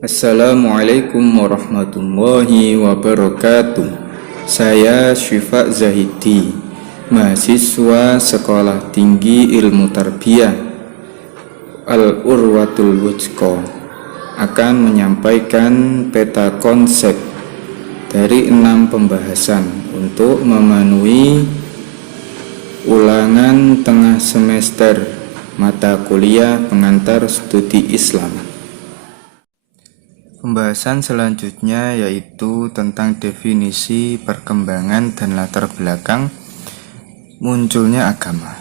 Assalamualaikum warahmatullahi wabarakatuh. Saya Syifa Zahidi, mahasiswa Sekolah Tinggi Ilmu Tarbiyah Al-Urwatul Wuthqa, akan menyampaikan peta konsep dari 6 pembahasan untuk memenuhi ulangan tengah semester mata kuliah pengantar studi Islam. Pembahasan selanjutnya yaitu tentang definisi, perkembangan, dan latar belakang munculnya agama.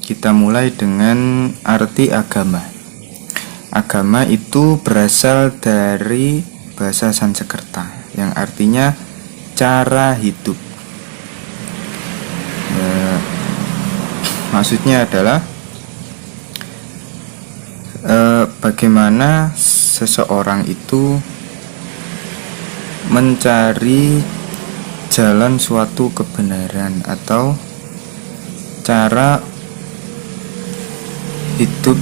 Kita mulai dengan arti agama. Agama itu berasal dari bahasa Sanskerta yang artinya cara hidup. Maksudnya adalah bagaimana seseorang itu mencari jalan suatu kebenaran atau cara hidup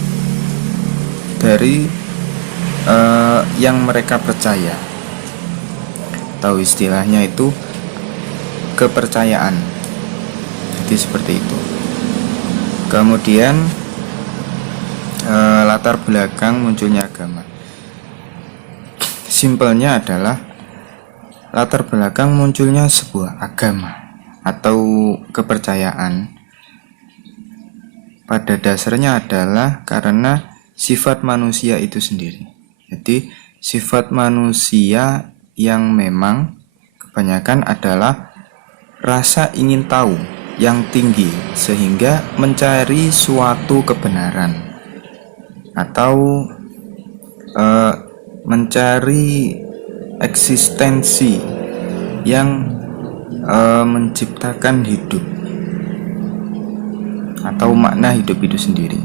dari yang mereka percaya, atau istilahnya itu kepercayaan. Jadi seperti itu. Kemudian latar belakang munculnya agama. Simpelnya adalah latar belakang munculnya sebuah agama atau kepercayaan pada dasarnya adalah karena sifat manusia itu sendiri. Jadi sifat manusia yang memang kebanyakan adalah rasa ingin tahu yang tinggi sehingga mencari suatu kebenaran atau mencari eksistensi yang menciptakan hidup atau makna hidup itu sendiri.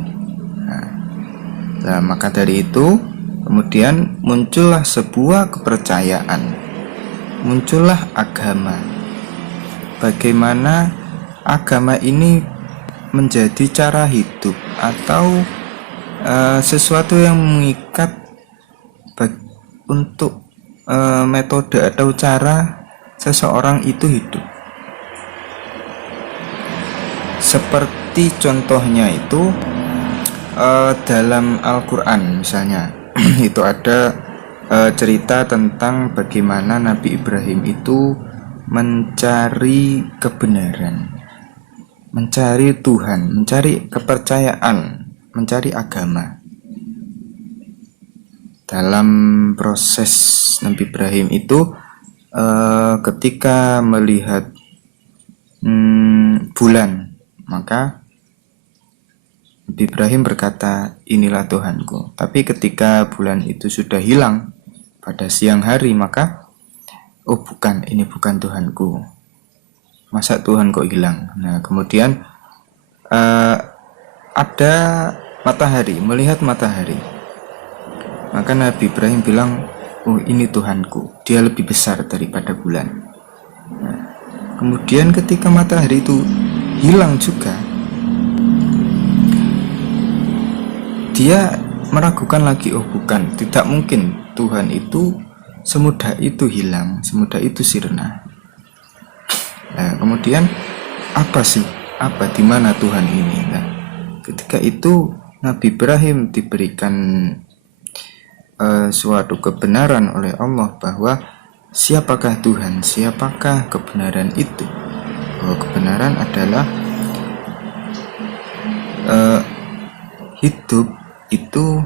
Nah, maka dari itu kemudian muncullah sebuah kepercayaan, muncullah agama. Bagaimana agama ini menjadi cara hidup atau sesuatu yang mengikat untuk metode atau cara seseorang itu hidup. Seperti contohnya itu dalam Al-Quran misalnya itu ada cerita tentang bagaimana Nabi Ibrahim itu mencari kebenaran, mencari Tuhan, mencari kepercayaan, mencari agama. Dalam proses Nabi Ibrahim itu ketika melihat bulan, maka Nabi Ibrahim berkata, inilah Tuhanku. Tapi ketika bulan itu sudah hilang pada siang hari, maka oh bukan, ini bukan Tuhanku. Masa Tuhan kok hilang? Nah kemudian ada matahari, melihat matahari. Maka Nabi Ibrahim bilang, oh ini Tuhanku, dia lebih besar daripada bulan. Nah, kemudian ketika matahari itu hilang juga, dia meragukan lagi, oh bukan, tidak mungkin Tuhan itu semudah itu hilang, semudah itu sirna. Nah, kemudian apa di mana Tuhan ini? Nah, ketika itu Nabi Ibrahim diberikan suatu kebenaran oleh Allah bahwa siapakah Tuhan, siapakah kebenaran itu. Bahwa kebenaran adalah hidup itu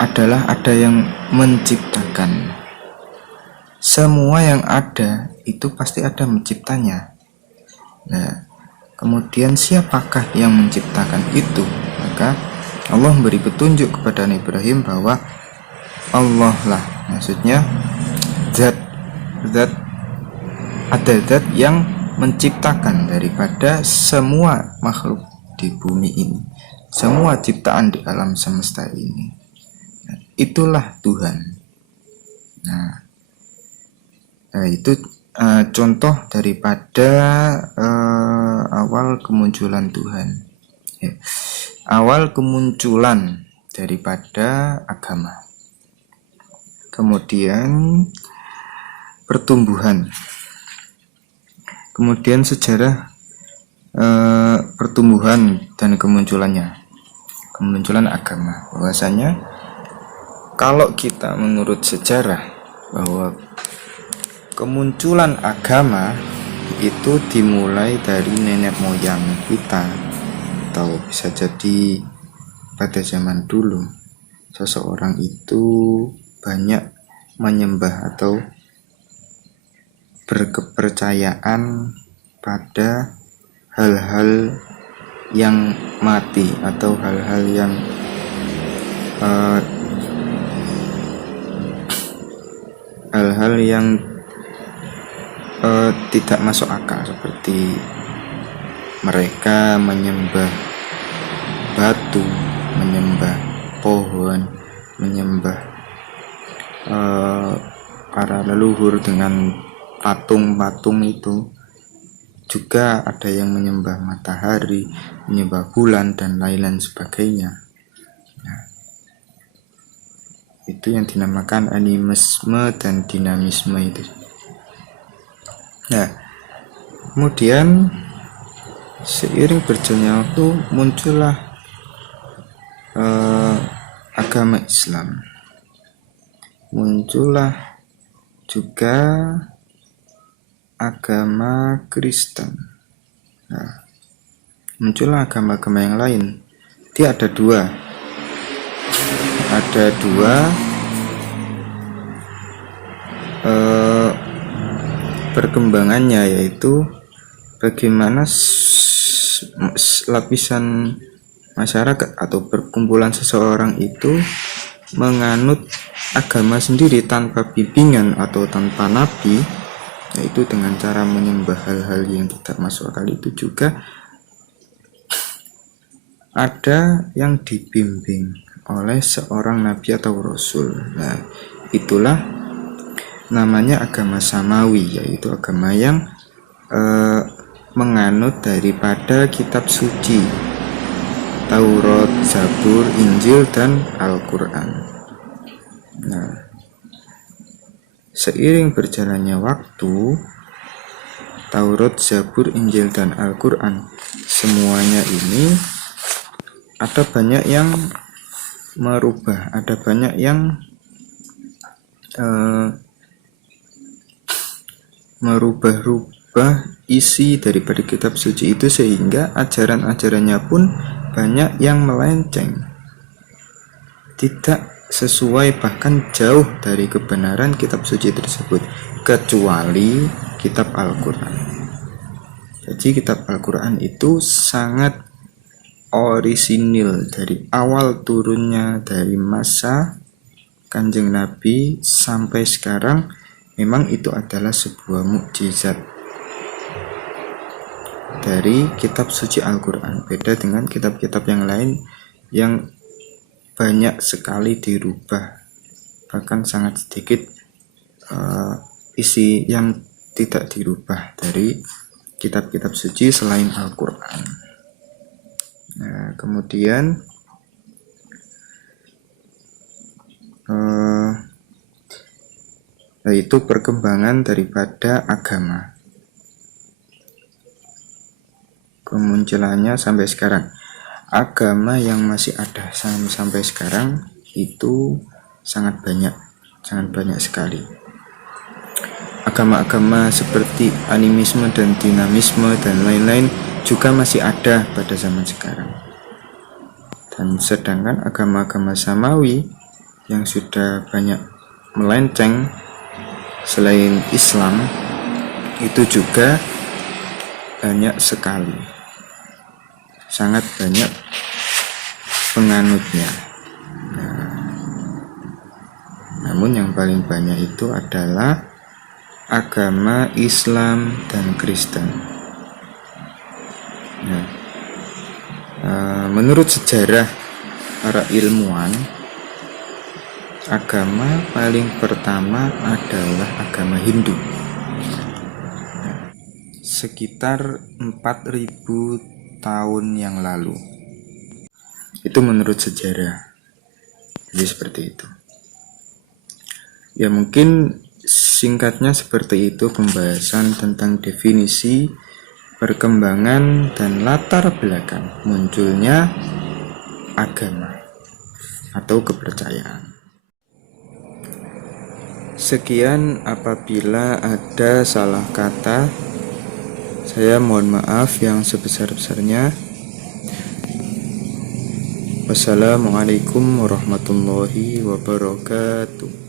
adalah ada yang menciptakan. Semua yang ada itu pasti ada menciptanya. Nah, kemudian siapakah yang menciptakan itu? Maka Allah memberi petunjuk kepada Nabi Ibrahim bahwa Allah lah, maksudnya zat yang menciptakan daripada semua makhluk di bumi ini, semua ciptaan di alam semesta ini. Nah, itulah Tuhan. Nah itu contoh daripada awal kemunculan Tuhan. Awal kemunculan daripada agama. kemudian pertumbuhan, kemudian sejarah pertumbuhan dan kemunculan agama. Bahwasanya kalau kita menurut sejarah bahwa kemunculan agama itu dimulai dari nenek moyang kita, atau bisa jadi pada zaman dulu seseorang itu banyak menyembah atau berkepercayaan pada hal-hal yang mati atau hal-hal yang tidak masuk akal, seperti mereka menyembah batu, menyembah pohon, menyembah para leluhur dengan patung-patung itu. Juga ada yang menyembah matahari, menyembah bulan, dan lain-lain sebagainya. Nah, itu yang dinamakan animisme dan dinamisme itu. Nah, kemudian seiring berjalannya waktu muncullah agama Islam, muncullah juga agama Kristen. Nah, muncullah agama-agama yang lain. Dia ada dua perkembangannya, yaitu bagaimana lapisan masyarakat atau perkumpulan seseorang itu menganut agama sendiri tanpa bimbingan atau tanpa nabi, yaitu dengan cara menyembah hal-hal yang tidak masuk akal. Itu juga ada yang dibimbing oleh seorang nabi atau rasul. Nah, itulah namanya agama samawi, yaitu agama yang menganut daripada kitab suci Taurat, Zabur, Injil, dan Al-Quran. Nah, seiring berjalannya waktu, Taurat, Zabur, Injil, dan Al-Quran, semuanya ini ada banyak yang merubah, ada banyak yang merubah-rubah isi daripada kitab suci itu, sehingga ajaran-ajarannya pun banyak yang melenceng, tidak sesuai, bahkan jauh dari kebenaran kitab suci tersebut, kecuali kitab Al-Quran. Jadi kitab Al-Quran itu sangat orisinil dari awal turunnya, dari masa Kanjeng Nabi sampai sekarang. Memang itu adalah sebuah mukjizat dari kitab suci Al-Quran. Beda dengan kitab-kitab yang lain yang banyak sekali dirubah, bahkan sangat sedikit isi yang tidak dirubah dari kitab-kitab suci selain Al-Quran. Nah, kemudian yaitu perkembangan daripada agama, kemunculannya sampai sekarang. Agama yang masih ada sampai sekarang itu sangat banyak sekali. Agama-agama seperti animisme dan dinamisme dan lain-lain juga masih ada pada zaman sekarang. Dan sedangkan agama-agama samawi yang sudah banyak melenceng selain Islam itu juga banyak sekali, sangat banyak penganutnya. Namun yang paling banyak itu adalah agama Islam dan Kristen. Menurut sejarah para ilmuwan, agama paling pertama adalah agama Hindu, sekitar 4000 tahun yang lalu. Itu menurut sejarah. Jadi seperti itu. Ya mungkin singkatnya seperti itu pembahasan tentang definisi, perkembangan, dan latar belakang munculnya agama atau kepercayaan. Sekian, apabila ada salah kata, saya mohon maaf yang sebesar-besarnya. Wassalamualaikum warahmatullahi wabarakatuh.